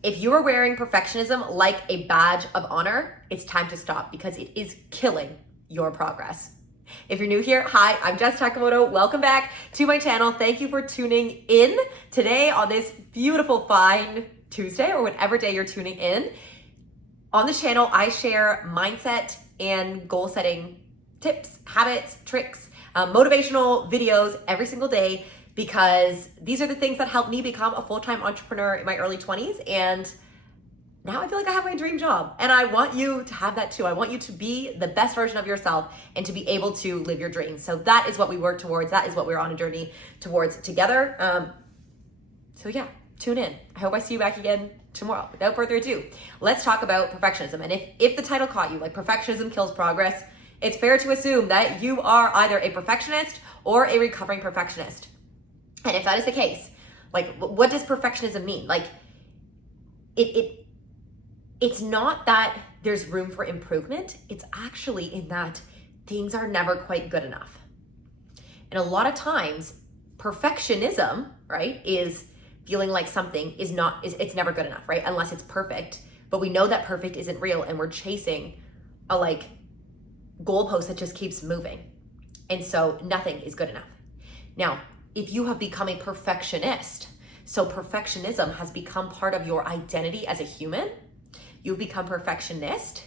If you are wearing perfectionism like a badge of honor, it's time to stop because it is killing your progress. If you're new here, hi, I'm Jess Takamoto. Welcome back to my channel. Thank you for tuning in today on this beautiful, fine Tuesday or whatever day you're tuning in. On this channel, I share mindset and goal setting tips, habits, tricks, motivational videos every single day because these are the things that helped me become a full-time entrepreneur in my early 20s. And now I feel like I have my dream job and I want you to have that too. I want you to be the best version of yourself and to be able to live your dreams. So that is what we work towards. That is what we're on a journey towards together. So yeah, tune in. I hope I see you back again tomorrow. Without further ado, let's talk about perfectionism. And if the title caught you, like perfectionism kills progress, it's fair to assume that you are either a perfectionist or a recovering perfectionist. And if that is the case, like what does perfectionism mean? Like it's not that there's room for improvement. It's actually in that things are never quite good enough. And a lot of times perfectionism, right, is feeling like something it's never good enough, right? Unless it's perfect. But we know that perfect isn't real and we're chasing a goalpost that just keeps moving. And so nothing is good enough. Now, if you have become a perfectionist, so perfectionism has become part of your identity as a human, you've become perfectionist,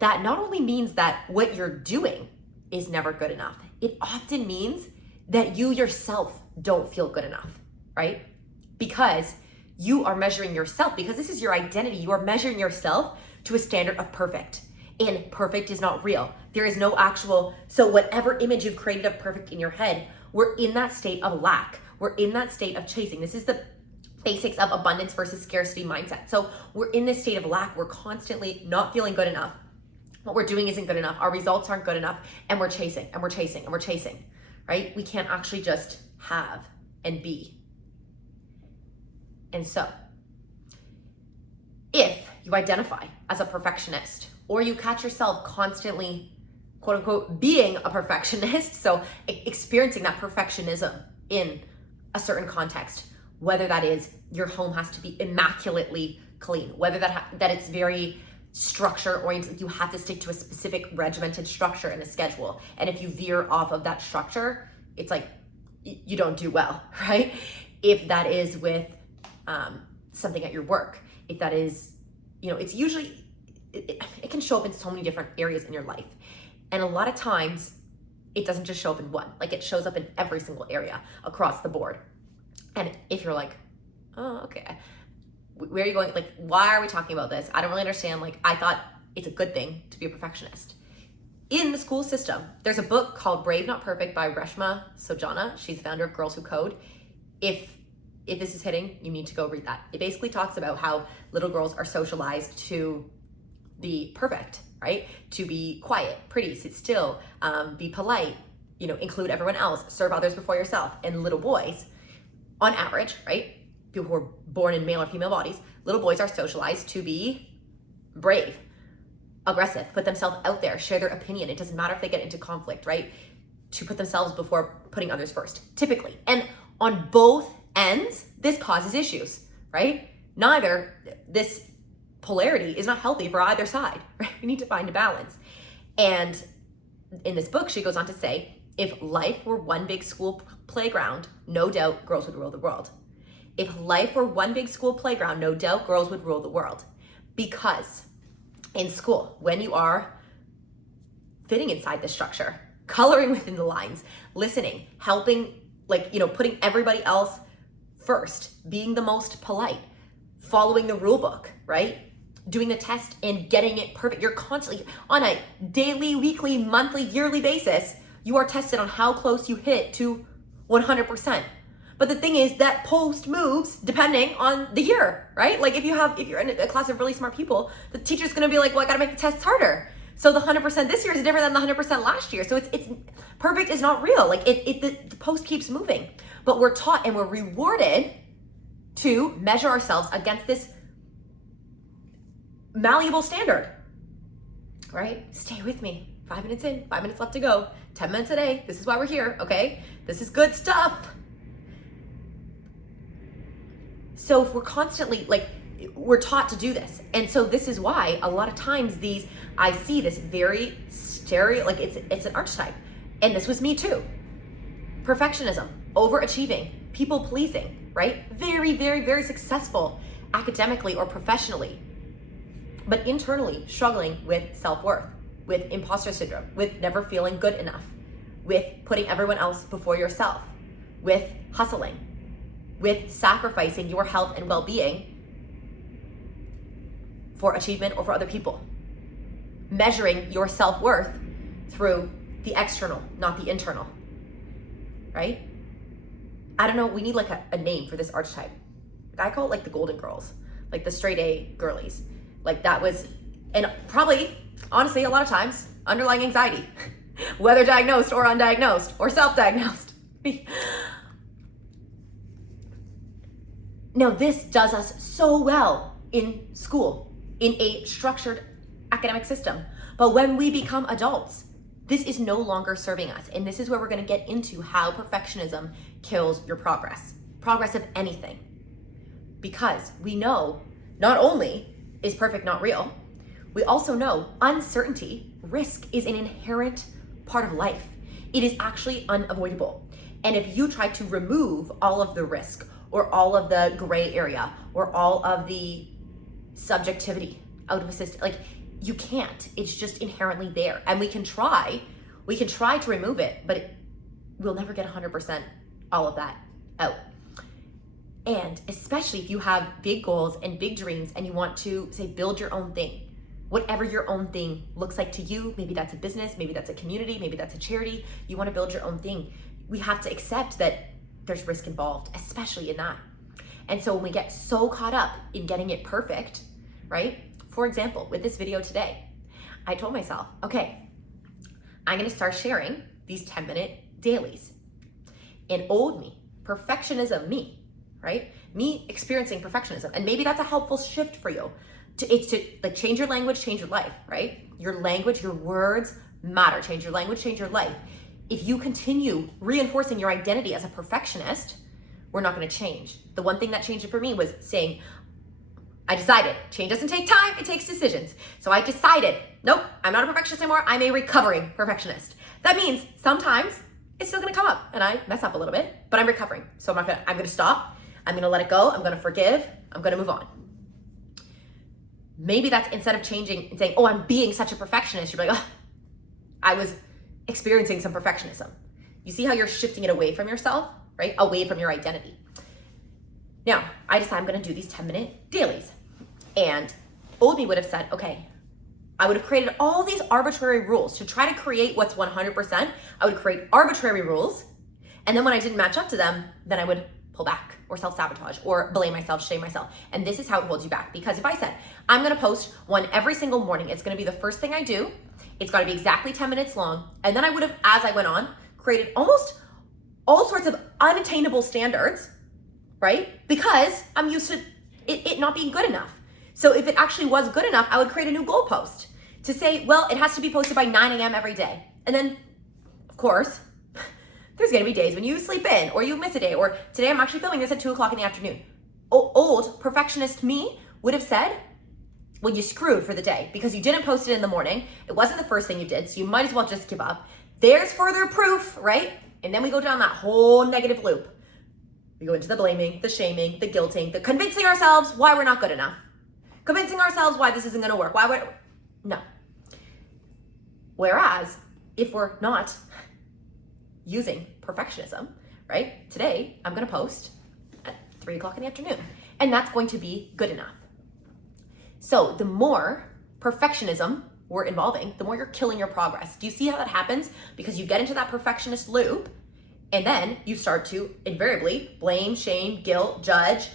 that not only means that what you're doing is never good enough, it often means that you yourself don't feel good enough, right? Because you are measuring yourself, because this is your identity, you are measuring yourself to a standard of perfect. And perfect is not real. There is no actual, so whatever image you've created of perfect in your head, we're in that state of lack. We're in that state of chasing. This is the basics of abundance versus scarcity mindset. So we're in this state of lack. We're constantly not feeling good enough. What we're doing isn't good enough. Our results aren't good enough. And we're chasing and we're chasing and we're chasing, right? We can't actually just have and be. And so if you identify as a perfectionist or you catch yourself constantly, quote unquote, being a perfectionist, so experiencing that perfectionism in a certain context, whether that is your home has to be immaculately clean, whether that it's very structure oriented, you have to stick to a specific regimented structure and a schedule. And if you veer off of that structure, it's like you don't do well, right? If that is with something at your work, if that is, it's usually, it can show up in so many different areas in your life. And a lot of times it doesn't just show up in one, like it shows up in every single area across the board. And if you're like, oh, okay, where are you going? Like, why are we talking about this? I don't really understand. Like, I thought it's a good thing to be a perfectionist. In the school system, there's a book called Brave Not Perfect by Reshma Sojana. She's the founder of Girls Who Code. If this is hitting, you need to go read that. It basically talks about how little girls are socialized to be perfect, right? To be quiet, pretty, sit still, be polite, include everyone else, serve others before yourself. And little boys, on average, right? People who are born in male or female bodies, little boys are socialized to be brave, aggressive, put themselves out there, share their opinion. It doesn't matter if they get into conflict, right? To put themselves before putting others first, typically. And on both ends, this causes issues, right? This polarity is not healthy for either side, right? We need to find a balance. And in this book, she goes on to say, if life were one big school playground, no doubt girls would rule the world. If life were one big school playground, no doubt girls would rule the world. Because in school, when you are fitting inside the structure, coloring within the lines, listening, helping, putting everybody else first, being the most polite, following the rule book, right? Doing the test and getting it perfect. You're constantly on a daily, weekly, monthly, yearly basis, you are tested on how close you hit to 100%. But the thing is that post moves depending on the year, right? Like if you're in a class of really smart people, the teacher's gonna be like, well, I gotta make the tests harder. So the 100% this year is different than the 100% last year. So it's perfect is not real. Like the post keeps moving, but we're taught and we're rewarded to measure ourselves against this malleable standard, right? Stay with me. 5 minutes in, 5 minutes left to go, 10 minutes a day. This is why we're here, okay? This is good stuff. So if we're constantly we're taught to do this. And so this is why a lot of times I see this very it's an archetype. And this was me too. Perfectionism, overachieving, people pleasing, right? Very, very, very successful academically or professionally, but internally struggling with self-worth, with imposter syndrome, with never feeling good enough, with putting everyone else before yourself, with hustling, with sacrificing your health and well-being for achievement or for other people, measuring your self-worth through the external, not the internal, right? I don't know, we need like a name for this archetype. I call it like the golden girls, like the straight A girlies. Like that was, and probably, honestly, a lot of times, underlying anxiety, whether diagnosed or undiagnosed or self-diagnosed. Now, this does us so well in school, in a structured academic system. But when we become adults, this is no longer serving us. And this is where we're going to get into how perfectionism kills your progress of anything. Because we know not only is perfect not real, we also know uncertainty, risk is an inherent part of life. It is actually unavoidable. And if you try to remove all of the risk or all of the gray area or all of the subjectivity out of a system, you can't. It's just inherently there. And we can try to remove it, but we'll never get 100% all of that out. And especially if you have big goals and big dreams and you want to, say, build your own thing, whatever your own thing looks like to you, maybe that's a business, maybe that's a community, maybe that's a charity, you want to build your own thing, we have to accept that there's risk involved, especially in that. And so when we get so caught up in getting it perfect, right? For example, with this video today, I told myself, okay, I'm going to start sharing these 10-minute dailies. And old me, perfectionism me, right? Me experiencing perfectionism. And maybe that's a helpful shift for you. It's to change your language, change your life, right? Your language, your words matter. Change your language, change your life. If you continue reinforcing your identity as a perfectionist, we're not going to change. The one thing that changed it for me was saying, I decided change doesn't take time, it takes decisions. So I decided, nope, I'm not a perfectionist anymore. I'm a recovering perfectionist. That means sometimes it's still going to come up and I mess up a little bit, but I'm recovering. So I'm going to stop. I'm going to let it go. I'm going to forgive. I'm going to move on. Maybe that's instead of changing and saying, oh, I'm being such a perfectionist, you're like, oh, I was experiencing some perfectionism. You see how you're shifting it away from yourself, right? Away from your identity. Now, I decide I'm going to do these 10-minute dailies. And old me would have said, okay, I would have created all these arbitrary rules to try to create what's 100%. I would create arbitrary rules. And then when I didn't match up to them, then I would pull back or self-sabotage or blame myself, shame myself. And this is how it holds you back. Because if I said, I'm going to post one every single morning, it's going to be the first thing I do. It's got to be exactly 10 minutes long. And then I would have, as I went on, created almost all sorts of unattainable standards, right? Because I'm used to it not being good enough. So if it actually was good enough, I would create a new goalpost to say, well, it has to be posted by 9 a.m. every day. And then, of course, there's going to be days when you sleep in or you miss a day, or today I'm actually filming this at 2 o'clock in the afternoon. Old perfectionist me would have said, well, you screwed for the day because you didn't post it in the morning. It wasn't the first thing you did, so you might as well just give up. There's further proof, right? And then we go down that whole negative loop. We go into the blaming, the shaming, the guilting, the convincing ourselves why we're not good enough. Convincing ourselves why this isn't going to work. No. Whereas, if we're not using perfectionism, right? Today, I'm going to post at 3 o'clock in the afternoon. And that's going to be good enough. So the more perfectionism we're involving, the more you're killing your progress. Do you see how that happens? Because you get into that perfectionist loop, and then you start to invariably blame, shame, guilt, judge,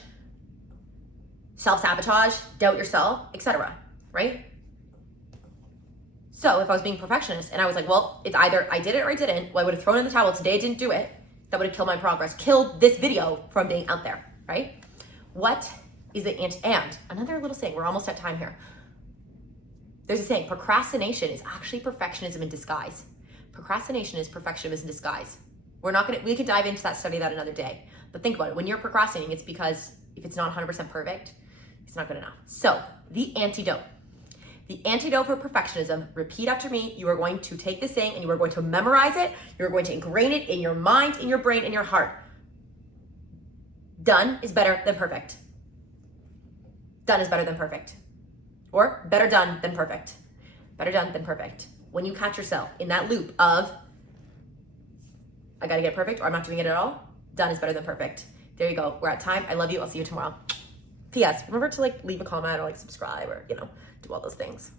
self-sabotage, doubt yourself, etc., right? So if I was being a perfectionist and I was like, well, it's either I did it or I didn't, well, I would have thrown in the towel. Today I didn't do it. That would have killed my progress, killed this video from being out there, right? What is the and another little saying, we're almost at time here. There's a saying, procrastination is actually perfectionism in disguise. Procrastination is perfectionism in disguise. We can dive into that, study that another day. But think about it, when you're procrastinating, it's because if it's not 100% perfect, it's not good enough. So the antidote. The antidote for perfectionism, repeat after me. You are going to take this saying and you are going to memorize it. You're going to ingrain it in your mind, in your brain, in your heart. Done is better than perfect. Done is better than perfect. Or better done than perfect. Better done than perfect. When you catch yourself in that loop of, I gotta get perfect or I'm not doing it at all, done is better than perfect. There you go. We're at time. I love you. I'll see you tomorrow. P.S. Remember to leave a comment or subscribe or, do all those things.